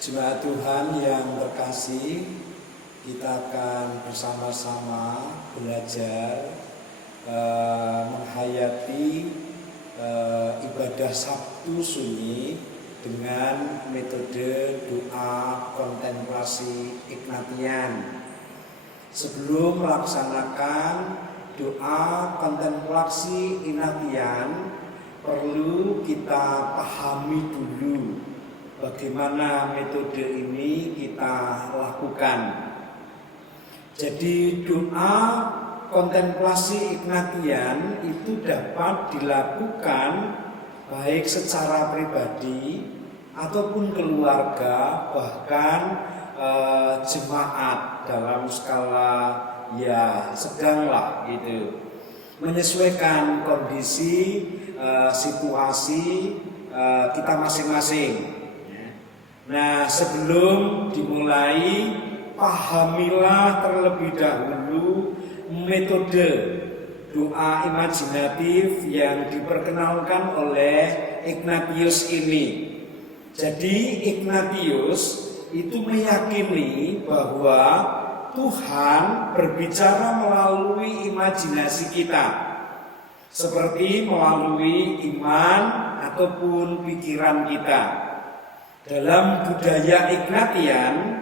Jemaat Tuhan yang terkasih, kita akan bersama-sama belajar menghayati ibadah Sabtu Sunyi dengan metode doa kontemplasi Ignatian. Sebelum melaksanakan doa kontemplasi Ignatian, perlu kita pahami dulu bagaimana metode ini kita lakukan. Jadi doa kontemplasi Ignatian itu dapat dilakukan baik secara pribadi ataupun keluarga, bahkan jemaat dalam skala ya sedanglah gitu, menyesuaikan kondisi situasi kita masing-masing. Nah, sebelum dimulai, pahamilah terlebih dahulu metode doa imajinatif yang diperkenalkan oleh Ignatius ini. Jadi Ignatius itu meyakini bahwa Tuhan berbicara melalui imajinasi kita, seperti melalui iman ataupun pikiran kita. Dalam budaya Ignatian,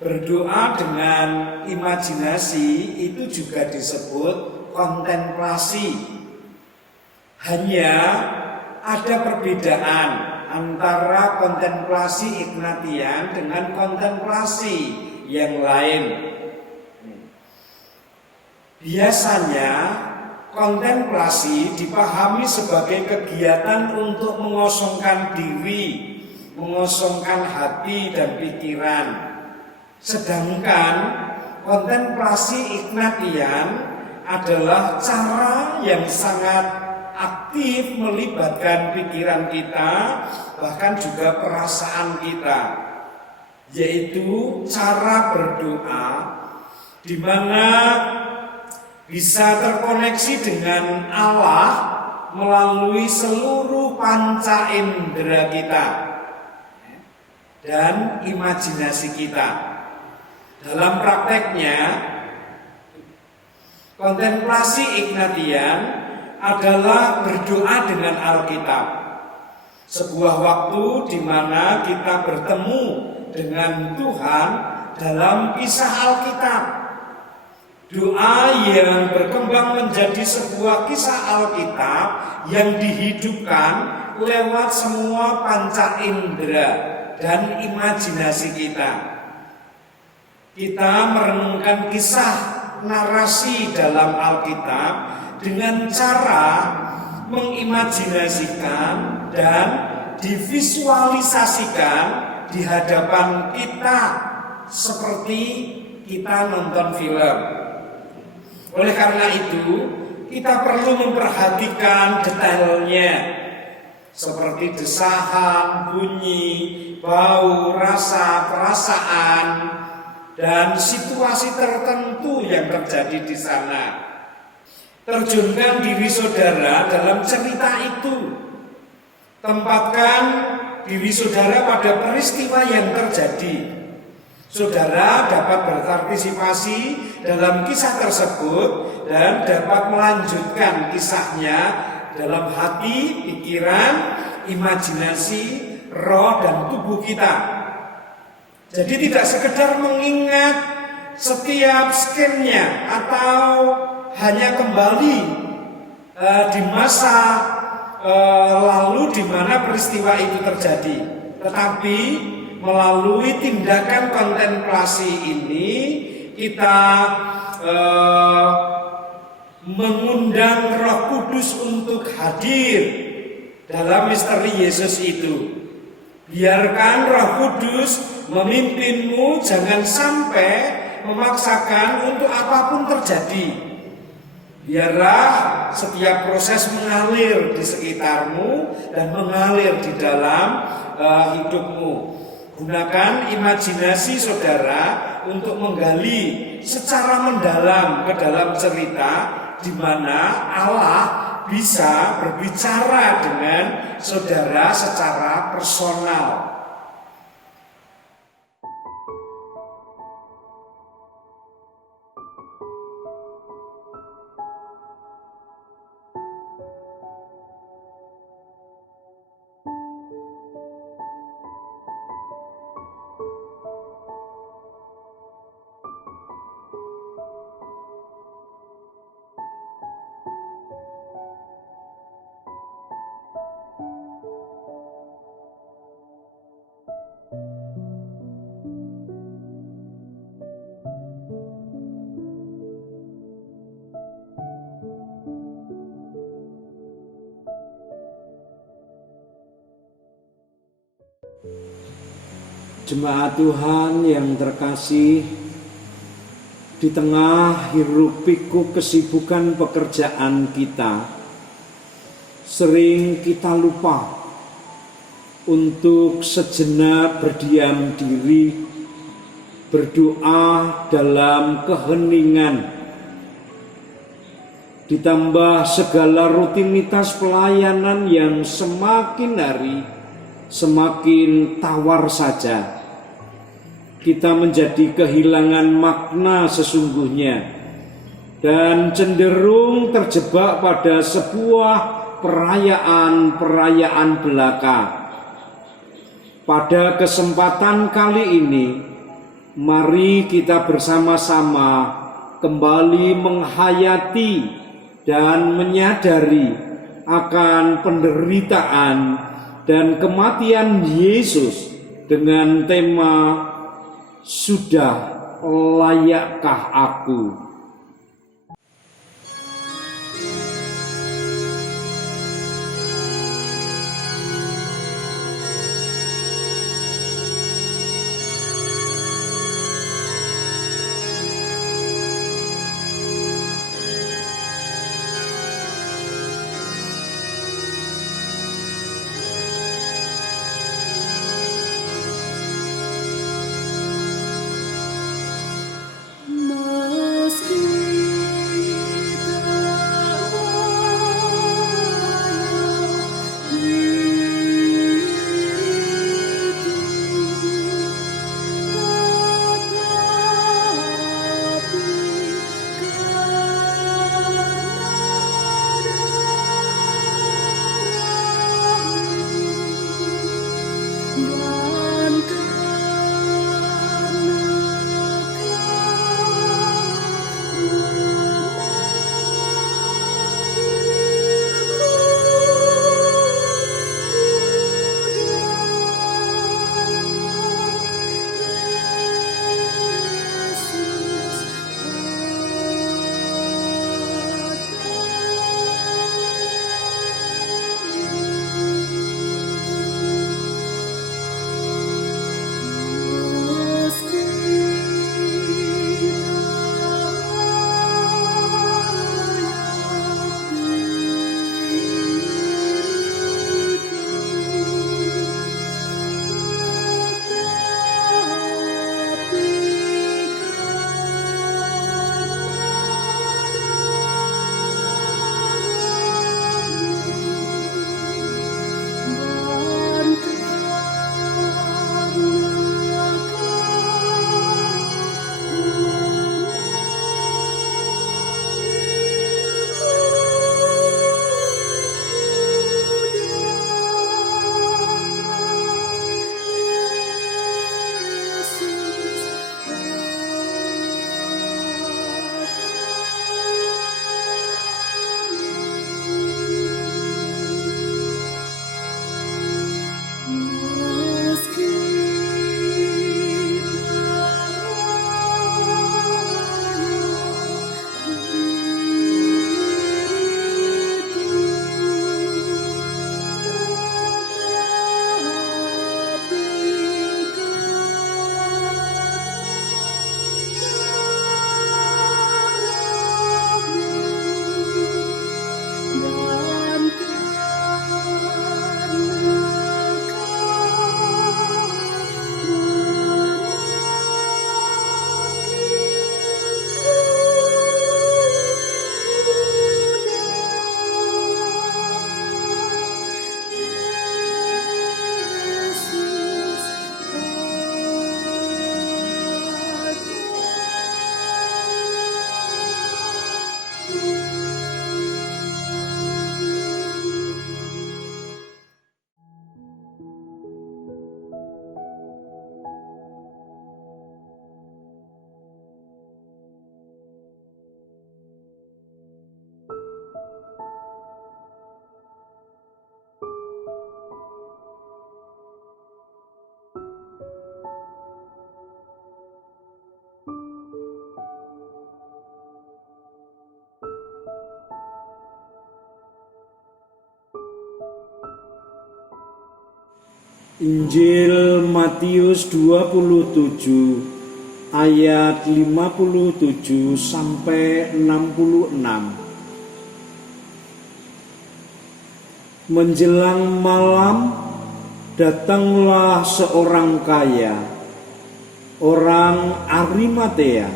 berdoa dengan imajinasi itu juga disebut kontemplasi. Hanya ada perbedaan antara kontemplasi Ignatian dengan kontemplasi yang lain. Biasanya kontemplasi dipahami sebagai kegiatan untuk mengosongkan diri, mengosongkan hati dan pikiran. Sedangkan kontemplasi Ignatian adalah cara yang sangat aktif melibatkan pikiran kita, bahkan juga perasaan kita, yaitu cara berdoa di mana bisa terkoneksi dengan Allah melalui seluruh panca indera kita dan imajinasi kita. Dalam prakteknya, kontemplasi Ignatian adalah berdoa dengan Alkitab. Sebuah waktu di mana kita bertemu dengan Tuhan dalam kisah Alkitab. Doa yang berkembang menjadi sebuah kisah Alkitab yang dihidupkan lewat semua panca indera dan imajinasi kita. Kita merenungkan kisah narasi dalam Alkitab dengan cara mengimajinasikan dan divisualisasikan di hadapan kita seperti kita nonton film. Oleh karena itu, kita perlu memperhatikan detailnya, seperti desahan, bunyi, bau, rasa, perasaan, dan situasi tertentu yang terjadi di sana. Terjunkan diri saudara dalam cerita itu. Tempatkan diri saudara pada peristiwa yang terjadi. Saudara dapat berpartisipasi dalam kisah tersebut dan dapat melanjutkan kisahnya dalam hati, pikiran, imajinasi, roh, dan tubuh kita. Jadi tidak sekedar mengingat setiap skennya atau hanya kembali di masa lalu di mana peristiwa itu terjadi, tetapi melalui tindakan kontemplasi ini kita mengundang Roh Kudus untuk hadir dalam misteri Yesus itu. Biarkan Roh Kudus memimpinmu, jangan sampai memaksakan untuk apapun terjadi. Biarlah setiap proses mengalir di sekitarmu dan mengalir di dalam hidupmu. Gunakan imajinasi saudara untuk menggali secara mendalam ke dalam cerita di mana Allah bisa berbicara dengan saudara secara personal. Jemaat Tuhan yang terkasih, di tengah hiruk pikuk kesibukan pekerjaan kita, sering kita lupa untuk sejenak berdiam diri, berdoa dalam keheningan. Ditambah segala rutinitas pelayanan yang semakin hari semakin tawar saja, kita menjadi kehilangan makna sesungguhnya dan cenderung terjebak pada sebuah perayaan-perayaan belaka. Pada kesempatan kali ini, mari kita bersama-sama kembali menghayati dan menyadari akan penderitaan dan kematian Yesus dengan tema "Sudah layakkah aku?" Injil Matius 27 ayat 57 sampai 66. Menjelang malam, datanglah seorang kaya, orang Arimatea,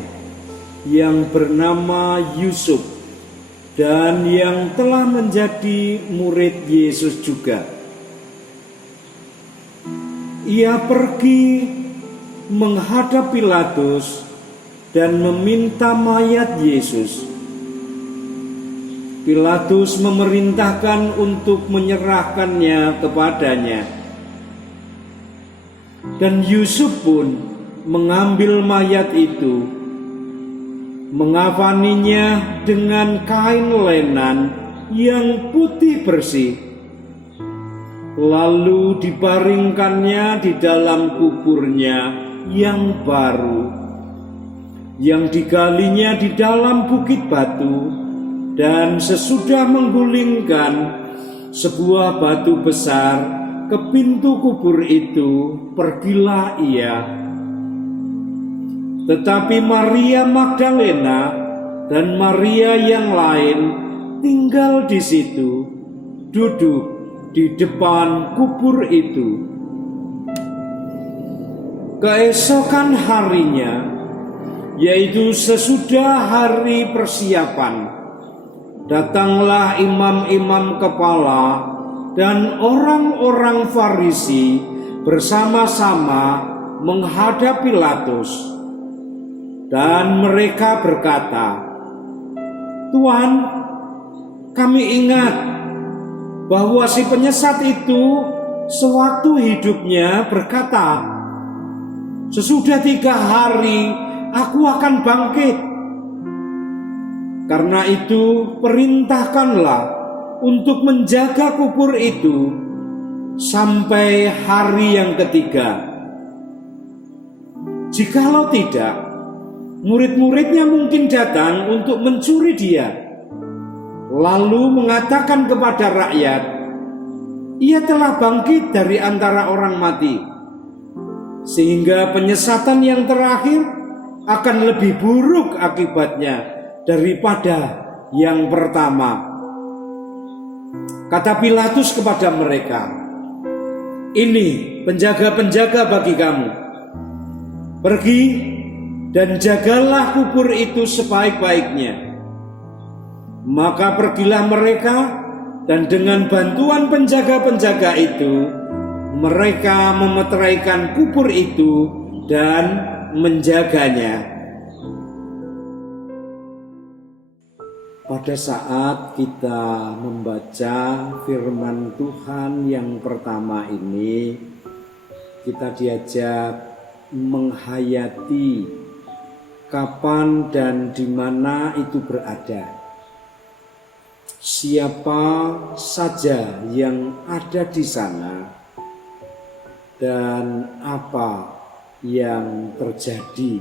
yang bernama Yusuf, dan yang telah menjadi murid Yesus juga. Ia pergi menghadap Pilatus dan meminta mayat Yesus. Pilatus memerintahkan untuk menyerahkannya kepadanya. Dan Yusuf pun mengambil mayat itu, mengafaninya dengan kain lenan yang putih bersih, lalu dibaringkannya di dalam kuburnya yang baru, yang digalinya di dalam bukit batu. Dan sesudah menggulingkan sebuah batu besar ke pintu kubur itu, pergilah ia. Tetapi Maria Magdalena dan Maria yang lain tinggal di situ, duduk di depan kubur itu. Keesokan harinya, yaitu sesudah hari persiapan, datanglah imam-imam kepala dan orang-orang Farisi bersama-sama menghadap Pilatus. Dan mereka berkata, "Tuan, kami ingat bahwa si penyesat itu sewaktu hidupnya berkata, 'Sesudah 3 hari aku akan bangkit.' Karena itu perintahkanlah untuk menjaga kubur itu sampai hari yang ketiga. Jikalau tidak, murid-muridnya mungkin datang untuk mencuri dia, lalu mengatakan kepada rakyat, 'Ia telah bangkit dari antara orang mati.' Sehingga penyesatan yang terakhir akan lebih buruk akibatnya daripada yang pertama." Kata Pilatus kepada mereka, "Ini penjaga-penjaga bagi kamu. Pergi dan jagalah kubur itu sebaik-baiknya." Maka pergilah mereka, dan dengan bantuan penjaga-penjaga itu, mereka memeteraikan kubur itu dan menjaganya. Pada saat kita membaca firman Tuhan yang pertama ini, kita diajak menghayati kapan dan di mana itu berada. Siapa saja yang ada di sana dan apa yang terjadi.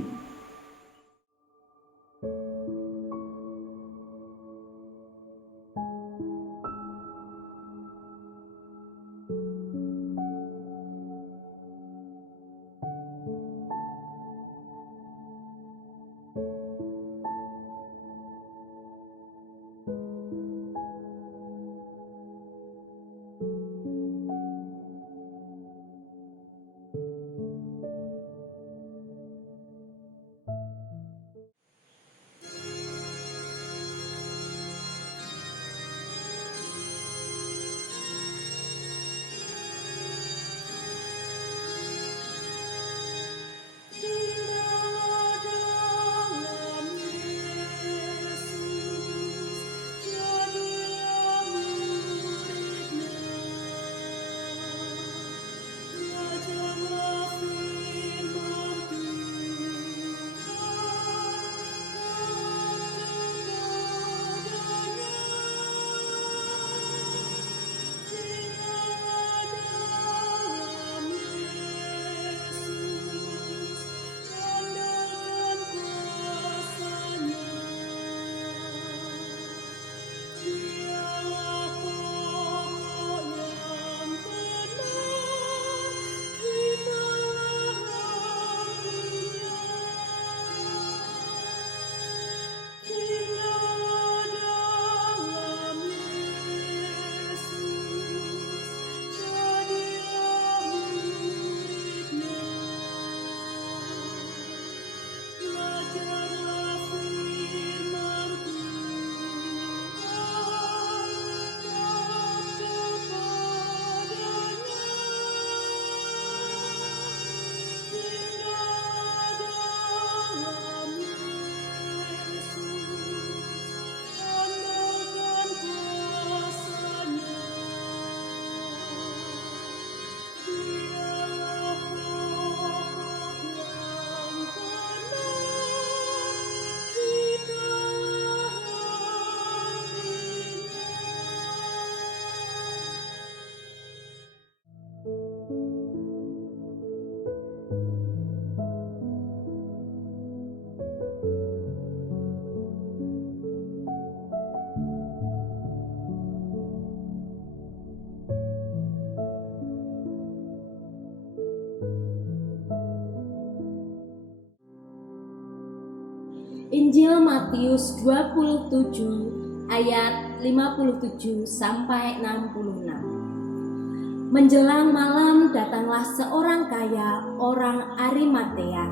Injil Matius 27 ayat 57 sampai 66. Menjelang malam datanglah seorang kaya orang Arimatea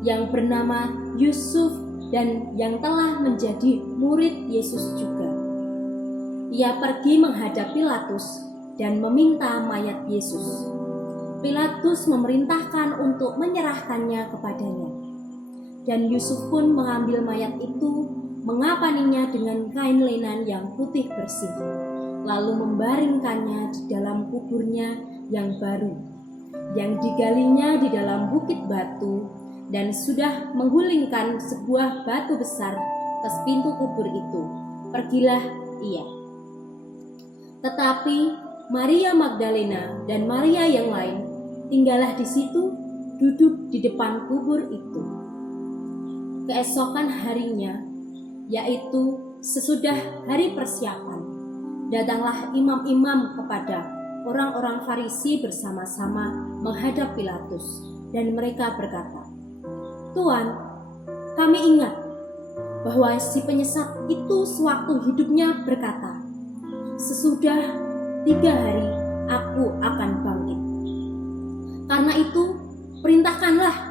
yang bernama Yusuf dan yang telah menjadi murid Yesus juga. Ia pergi menghadap Pilatus dan meminta mayat Yesus. Pilatus memerintahkan untuk menyerahkannya kepadanya. Dan Yusuf pun mengambil mayat itu, mengapaninya dengan kain lenan yang putih bersih, lalu membaringkannya di dalam kuburnya yang baru, yang digalinya di dalam bukit batu, dan sudah menggulingkan sebuah batu besar ke pintu kubur itu. Pergilah ia. Tetapi Maria Magdalena dan Maria yang lain tinggallah di situ, duduk di depan kubur itu. Keesokan harinya, yaitu sesudah hari persiapan, datanglah imam-imam kepada orang-orang Farisi bersama-sama menghadap Pilatus, dan mereka berkata, "Tuan, kami ingat bahwa si penyesat itu sewaktu hidupnya berkata, 'Sesudah 3 hari aku akan bangkit.' Karena itu, perintahkanlah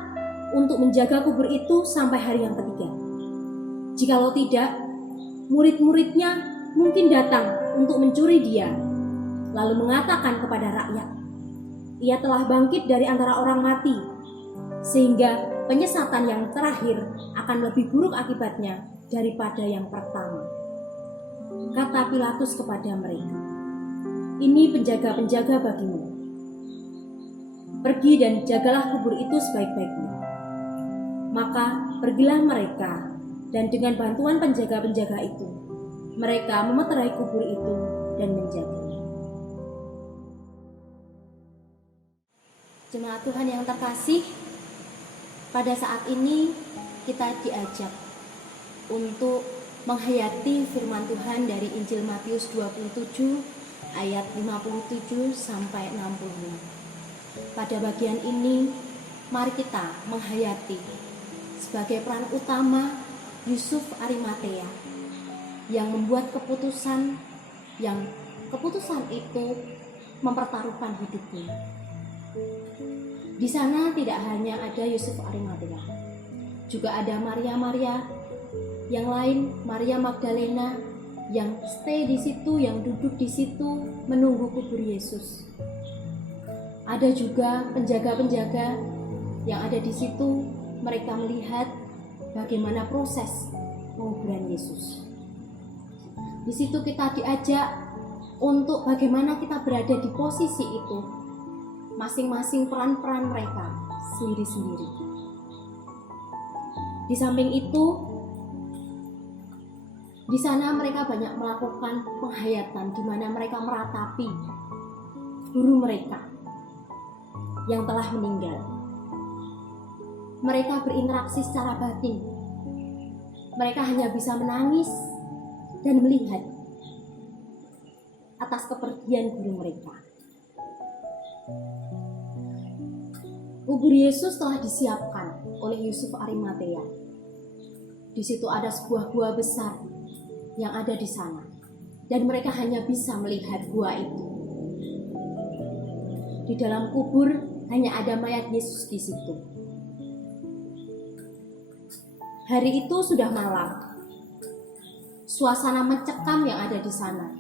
untuk menjaga kubur itu sampai hari yang ketiga. Jikalau tidak, murid-muridnya mungkin datang untuk mencuri dia, lalu mengatakan kepada rakyat, 'Ia telah bangkit dari antara orang mati,' sehingga penyesatan yang terakhir akan lebih buruk akibatnya daripada yang pertama." Kata Pilatus kepada mereka, "Ini penjaga-penjaga bagimu. Pergi dan jagalah kubur itu sebaik-baiknya." Maka pergilah mereka, dan dengan bantuan penjaga-penjaga itu, mereka memeterai kubur itu dan menjaganya. Jemaat Tuhan yang terkasih, pada saat ini kita diajak untuk menghayati firman Tuhan dari Injil Matius 27 ayat 57 sampai 66. Pada bagian ini, mari kita menghayati sebagai peran utama Yusuf Arimatea yang membuat keputusan itu mempertaruhkan hidupnya. Di sana tidak hanya ada Yusuf Arimatea, juga ada Maria-Maria yang lain, Maria Magdalena yang stay di situ, yang duduk di situ menunggu kubur Yesus. Ada juga penjaga-penjaga yang ada di situ, mereka melihat bagaimana proses penguburan Yesus. Di situ kita diajak untuk bagaimana kita berada di posisi itu, masing-masing peran-peran mereka sendiri-sendiri. Di samping itu, di sana mereka banyak melakukan penghayatan, di mana mereka meratapi guru mereka yang telah meninggal. Mereka berinteraksi secara batin. Mereka hanya bisa menangis dan melihat atas kepergian guru mereka. Kubur Yesus telah disiapkan oleh Yusuf Arimatea. Di situ ada sebuah gua besar yang ada di sana, dan mereka hanya bisa melihat gua itu. Di dalam kubur hanya ada mayat Yesus di situ. Hari itu sudah malam. Suasana mencekam yang ada di sana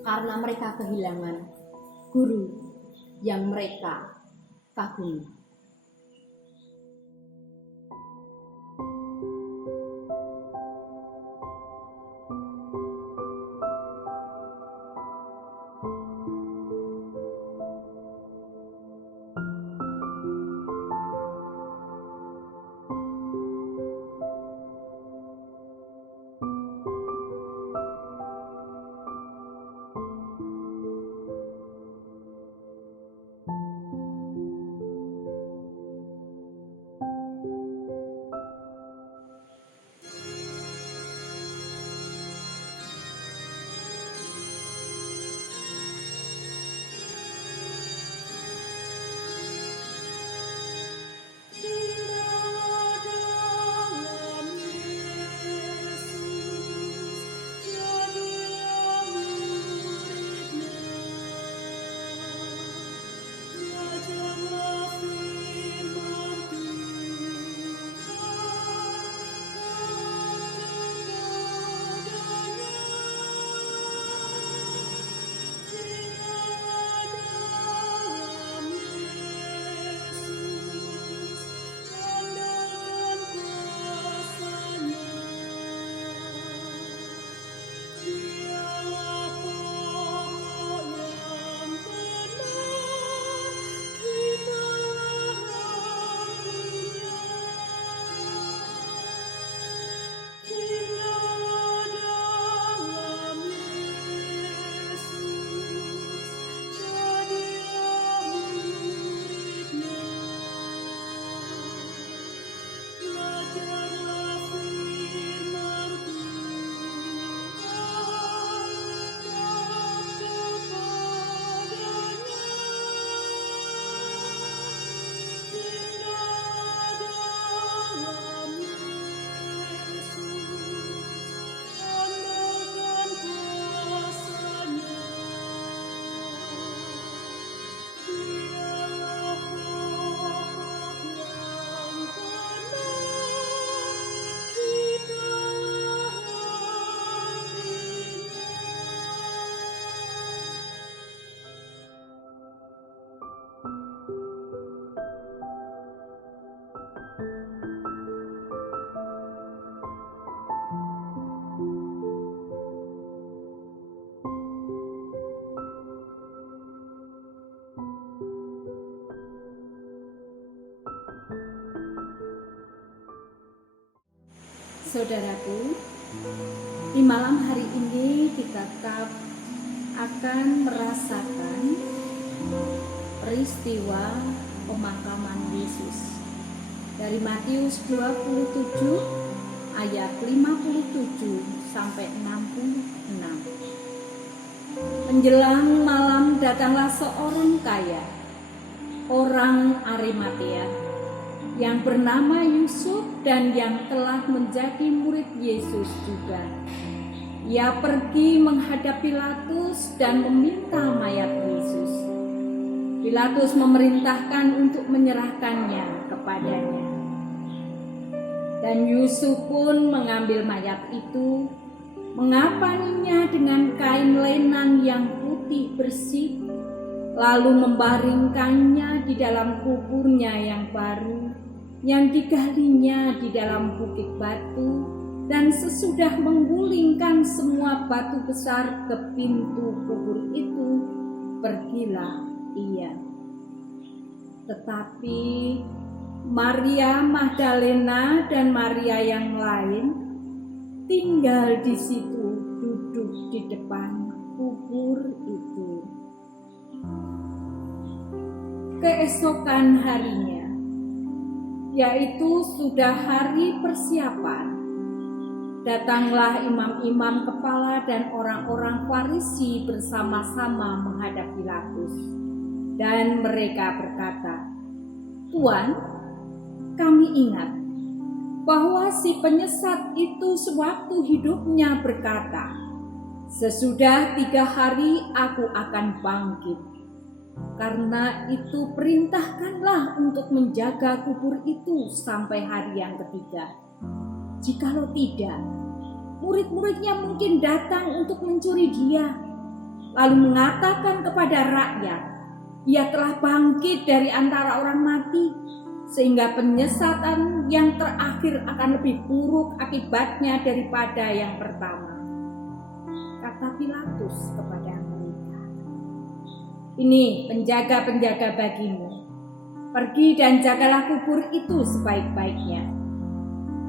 karena mereka kehilangan guru yang mereka kagumi. Saudaraku, di malam hari ini kita akan merasakan peristiwa pemakaman Yesus dari Matius 27 ayat 57 sampai 66. Menjelang malam datanglah seorang kaya, orang Arimatea, yang bernama Yusuf dan yang telah menjadi murid Yesus juga. Ia pergi menghadap Pilatus dan meminta mayat Yesus. Pilatus memerintahkan untuk menyerahkannya kepadanya. Dan Yusuf pun mengambil mayat itu, mengapaninya dengan kain lenan yang putih bersih, lalu membaringkannya di dalam kuburnya yang baru, yang digalinya di dalam bukit batu, dan sesudah menggulingkan semua batu besar ke pintu kubur itu, pergilah ia. Tetapi Maria Magdalena dan Maria yang lain tinggal di situ, duduk di depan kubur itu. Keesokan harinya, yaitu sudah hari persiapan, datanglah imam-imam kepala dan orang-orang Farisi bersama-sama menghadap Pilatus. Dan mereka berkata, "Tuan, kami ingat bahwa si penyesat itu sewaktu hidupnya berkata, 'Sesudah 3 hari aku akan bangkit.' Karena itu perintahkanlah untuk menjaga kubur itu sampai hari yang ketiga. Jikalau tidak, murid-muridnya mungkin datang untuk mencuri dia, lalu mengatakan kepada rakyat, 'Ia telah bangkit dari antara orang mati,' sehingga penyesatan yang terakhir akan lebih buruk akibatnya daripada yang pertama." Kata Pilatus kepada mereka, "Ini penjaga-penjaga bagimu. Pergi dan jagalah kubur itu sebaik-baiknya."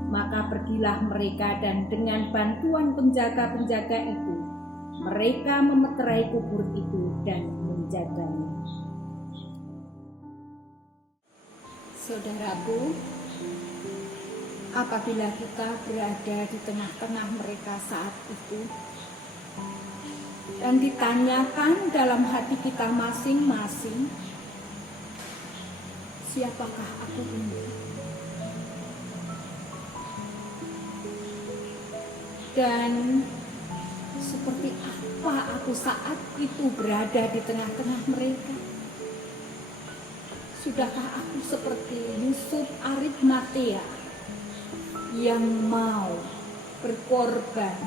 Maka pergilah mereka dan dengan bantuan penjaga-penjaga itu, mereka memeterai kubur itu dan menjaganya. Saudaraku, apabila kita berada di tengah-tengah mereka saat itu, dan ditanyakan dalam hati kita masing-masing, siapakah aku ini? Dan seperti apa aku saat itu berada di tengah-tengah mereka? Sudahkah aku seperti Yusuf Arimatea yang mau berkorban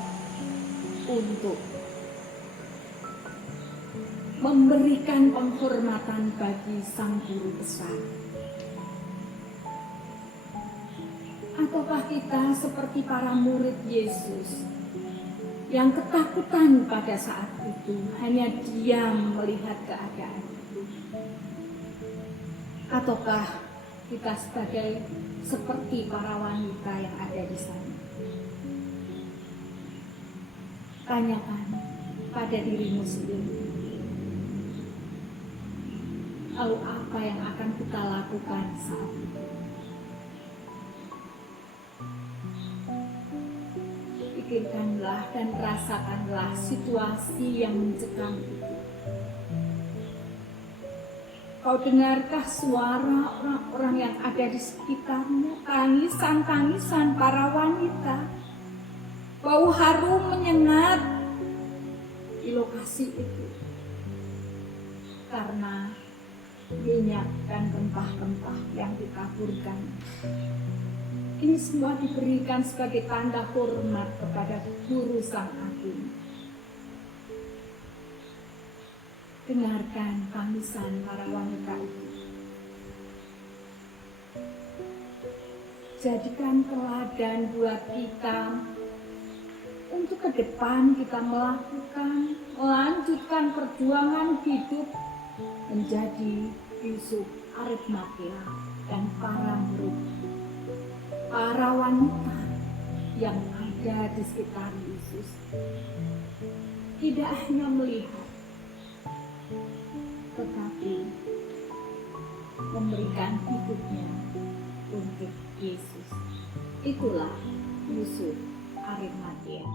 untuk memberikan penghormatan bagi sang guru besar? Ataukah kita seperti para murid Yesus yang ketakutan pada saat itu, hanya diam melihat keadaan itu? Ataukah kita sebagai seperti para wanita yang ada di sana? Tanyakan pada dirimu sendiri. Lalu apa yang akan kita lakukan saat itu? Pikirkanlah dan rasakanlah situasi yang mencekam itu. Kau dengarkah suara orang-orang yang ada di sekitarmu, tangisan-tangisan para wanita? Bau harum menyengat di lokasi itu. Karena minyak dan rempah-rempah yang ditaburkan. Ini semua diberikan sebagai tanda hormat kepada Guru Sang Agung. Dengarkan tangisan para wanita itu. Jadikan teladan buat kita untuk ke depan kita melanjutkan perjuangan hidup menjadi Yusuf Arimatea dan para murid, para wanita yang ada di sekitar Yesus tidak hanya melihat, tetapi memberikan hidupnya untuk Yesus. Itulah Yusuf Arimatea.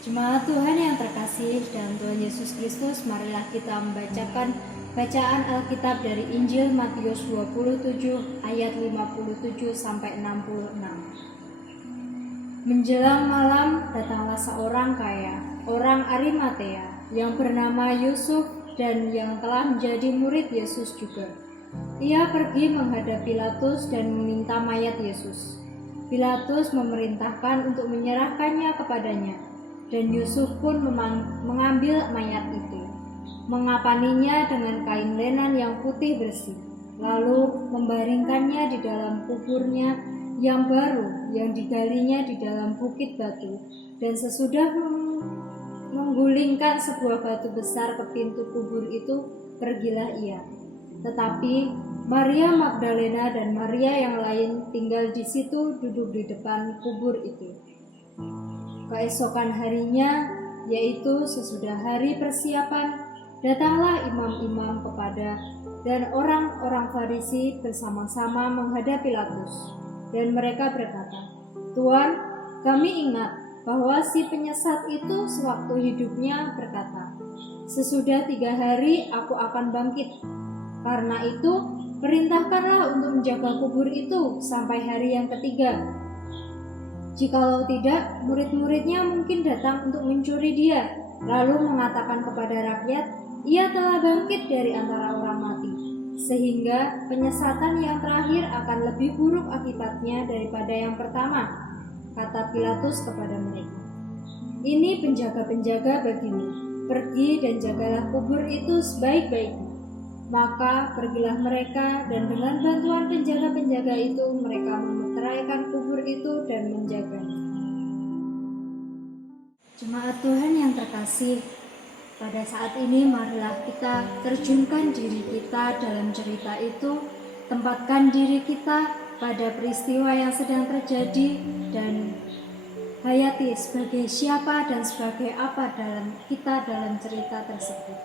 Jemaat Tuhan yang terkasih dan Tuhan Yesus Kristus, marilah kita membacakan bacaan Alkitab dari Injil Matius 27 ayat 57 sampai 66. Menjelang malam datanglah seorang kaya, orang Arimatea, yang bernama Yusuf dan yang telah menjadi murid Yesus juga. Ia pergi menghadap Pilatus dan meminta mayat Yesus. Pilatus memerintahkan untuk menyerahkannya kepadanya. Dan Yusuf pun mengambil mayat itu, mengapaninya dengan kain lenan yang putih bersih, lalu membaringkannya di dalam kuburnya yang baru yang digalinya di dalam bukit batu. Dan sesudah menggulingkan sebuah batu besar ke pintu kubur itu, pergilah ia. Tetapi Maria Magdalena dan Maria yang lain tinggal di situ, duduk di depan kubur itu. Keesokan harinya, yaitu sesudah hari persiapan, datanglah imam-imam dan orang-orang Farisi bersama-sama menghadap Pilatus. Dan mereka berkata, "Tuan, kami ingat bahwa si penyesat itu sewaktu hidupnya berkata, 'Sesudah 3 hari aku akan bangkit.' Karena itu, perintahkanlah untuk menjaga kubur itu sampai hari yang ketiga. Jikalau tidak, murid-muridnya mungkin datang untuk mencuri dia, lalu mengatakan kepada rakyat, 'Ia telah bangkit dari antara orang mati,' sehingga penyesatan yang terakhir akan lebih buruk akibatnya daripada yang pertama," kata Pilatus kepada mereka. "Ini penjaga-penjaga bagimu, pergi dan jagalah kubur itu sebaik-baiknya." Maka pergilah mereka, dan dengan bantuan penjaga-penjaga itu mereka memeteraikan kubur itu dan menjaganya. Jemaat Tuhan yang terkasih, pada saat ini marilah kita terjunkan diri kita dalam cerita itu, tempatkan diri kita pada peristiwa yang sedang terjadi dan hayati sebagai siapa dan sebagai apa dalam cerita tersebut.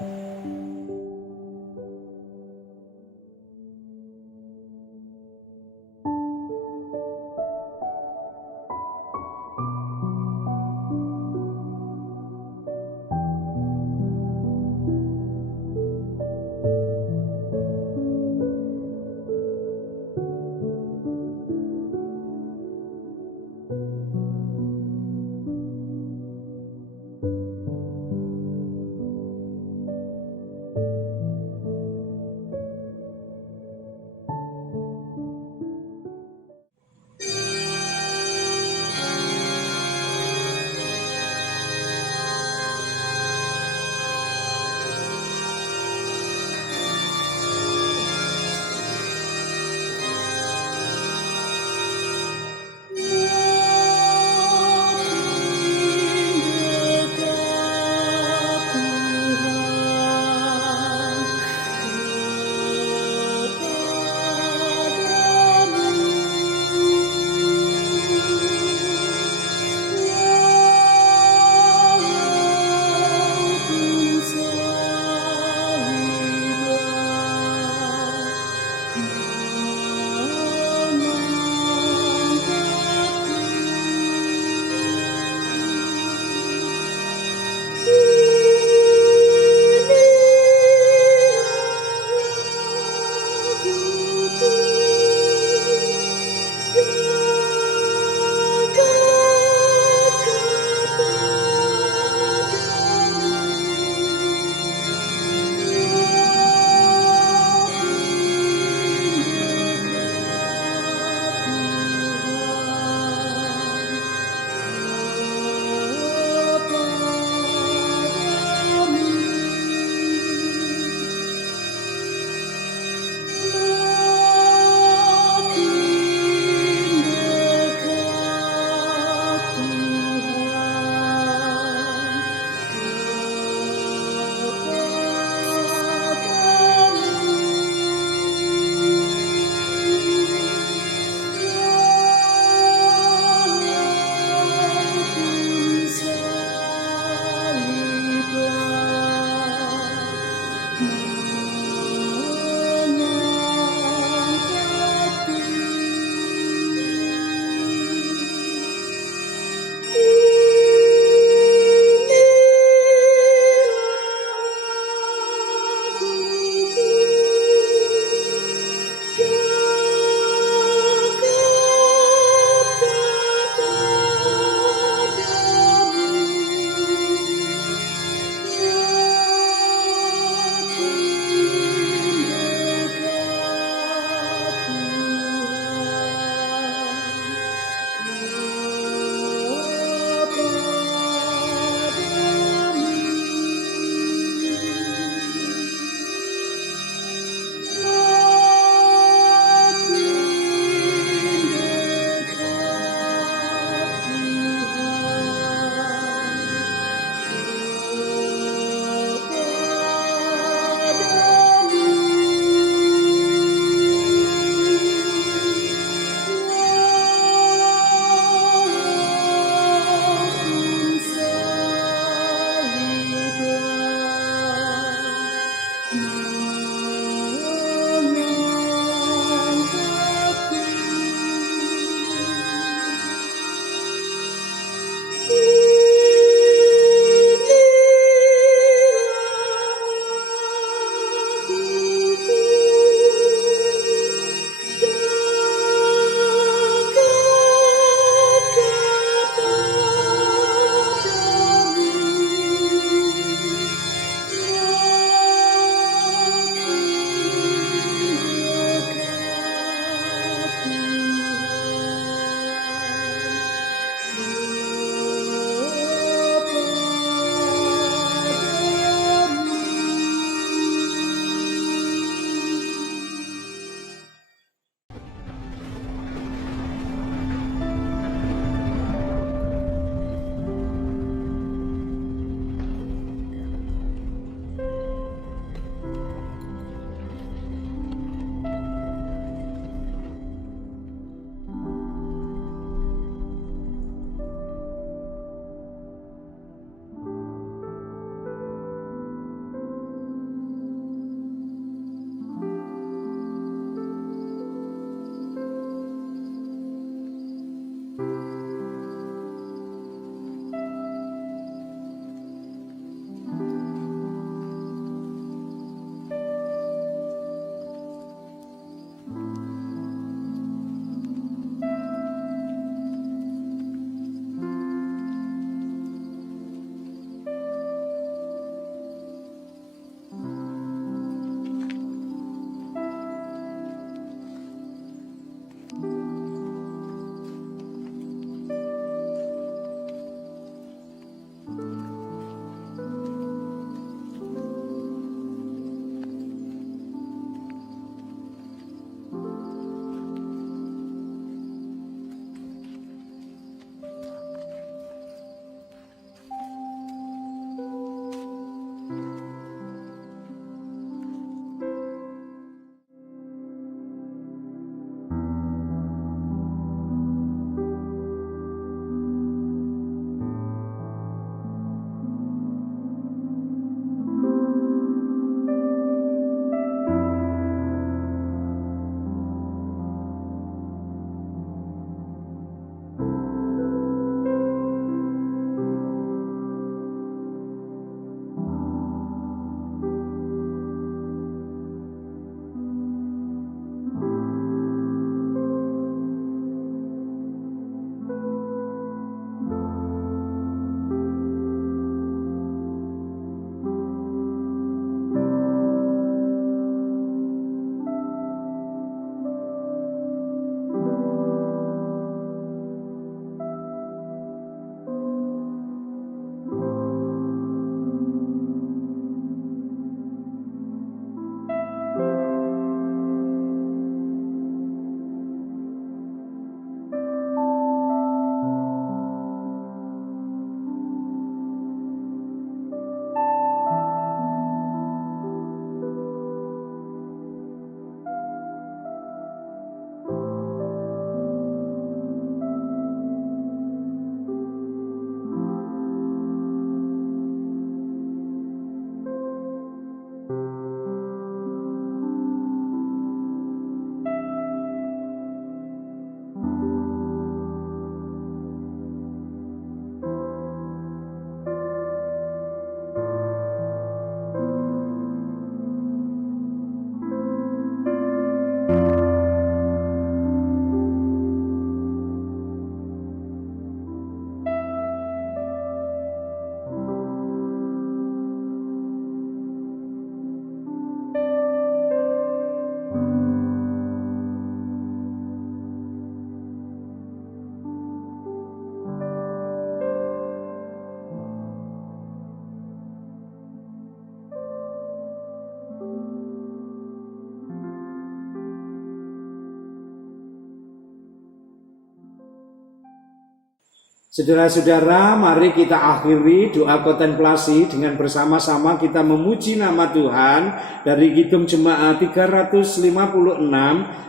Saudara-saudara, mari kita akhiri doa kontemplasi dengan bersama-sama kita memuji nama Tuhan dari Kidung Jemaat 356,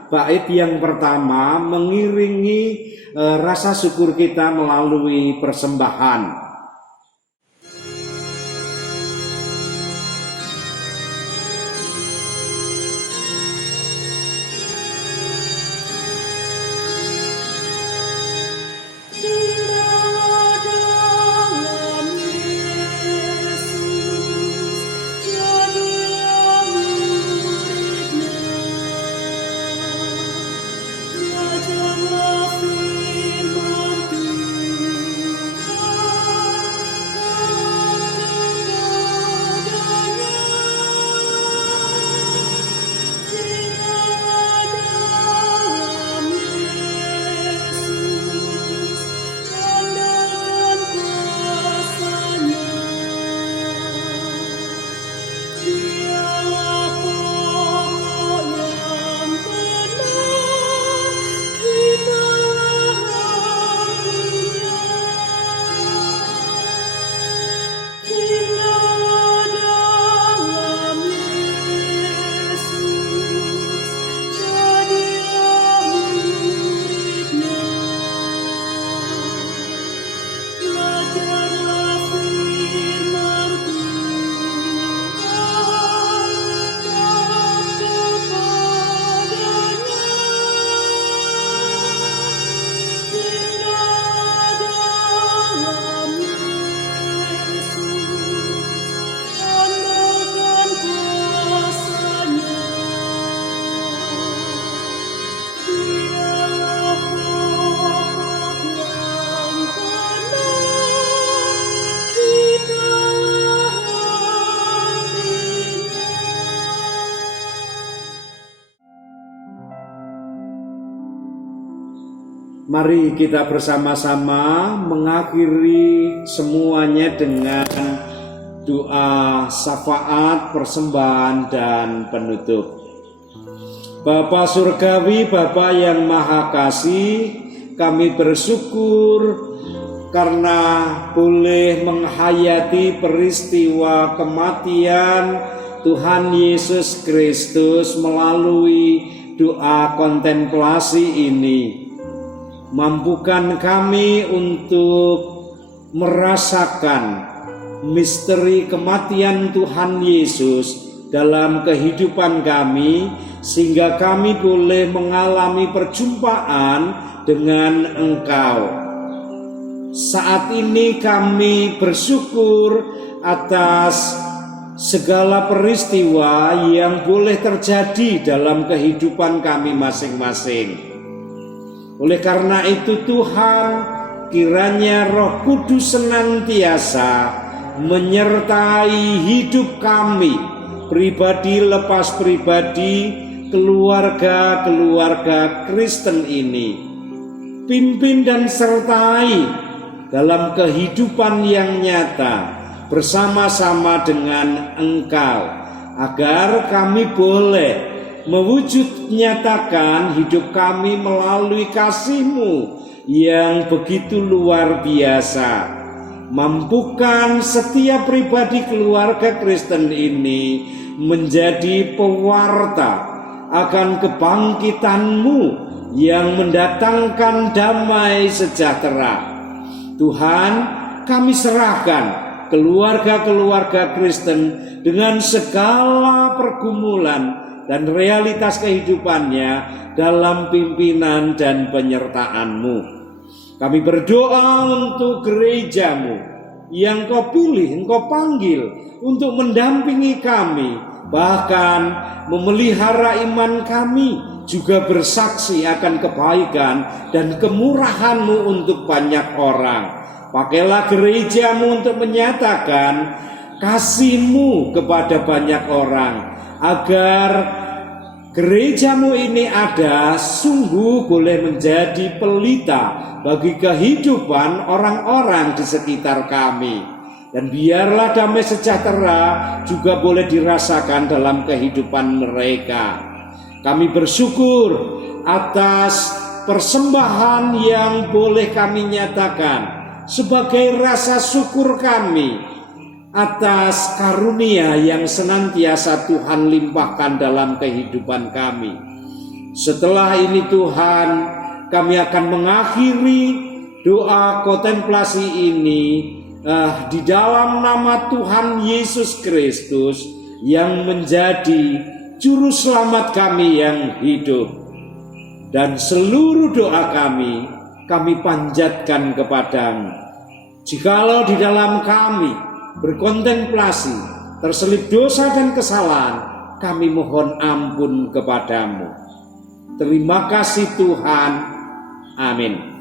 bait yang pertama mengiringi rasa syukur kita melalui persembahan. Mari kita bersama-sama mengakhiri semuanya dengan doa syafaat, persembahan, dan penutup. Bapa Surgawi, Bapa yang Maha Kasih, kami bersyukur karena boleh menghayati peristiwa kematian Tuhan Yesus Kristus melalui doa kontemplasi ini. Mampukan kami untuk merasakan misteri kematian Tuhan Yesus dalam kehidupan kami, sehingga kami boleh mengalami perjumpaan dengan Engkau. Saat ini kami bersyukur atas segala peristiwa yang boleh terjadi dalam kehidupan kami masing-masing. Oleh karena itu Tuhan, kiranya Roh Kudus senantiasa menyertai hidup kami, pribadi lepas pribadi, keluarga-keluarga Kristen ini. Pimpin dan sertai dalam kehidupan yang nyata bersama-sama dengan Engkau, agar kami boleh mewujud nyatakan hidup kami melalui kasih-Mu yang begitu luar biasa. Mampukan setiap pribadi keluarga Kristen ini menjadi pewarta akan kebangkitan-Mu yang mendatangkan damai sejahtera. Tuhan, kami serahkan keluarga-keluarga Kristen dengan segala pergumulan dan realitas kehidupannya dalam pimpinan dan penyertaan-Mu. Kami berdoa untuk gereja-Mu yang Kau pilih, Engkau panggil untuk mendampingi kami, bahkan memelihara iman kami, juga bersaksi akan kebaikan dan kemurahan-Mu untuk banyak orang. Pakailah gereja-Mu untuk menyatakan kasih-Mu kepada banyak orang, agar gereja-Mu ini ada sungguh boleh menjadi pelita bagi kehidupan orang-orang di sekitar kami. Dan biarlah damai sejahtera juga boleh dirasakan dalam kehidupan mereka. Kami bersyukur atas persembahan yang boleh kami nyatakan sebagai rasa syukur kami atas karunia yang senantiasa Tuhan limpahkan dalam kehidupan kami. Setelah ini Tuhan, kami akan mengakhiri doa kontemplasi ini di dalam nama Tuhan Yesus Kristus yang menjadi juru selamat kami yang hidup. Dan seluruh doa kami panjatkan kepadamu. Jikalau di dalam kami berkontemplasi terselip dosa dan kesalahan, kami mohon ampun kepadamu. Terima kasih Tuhan. Amin.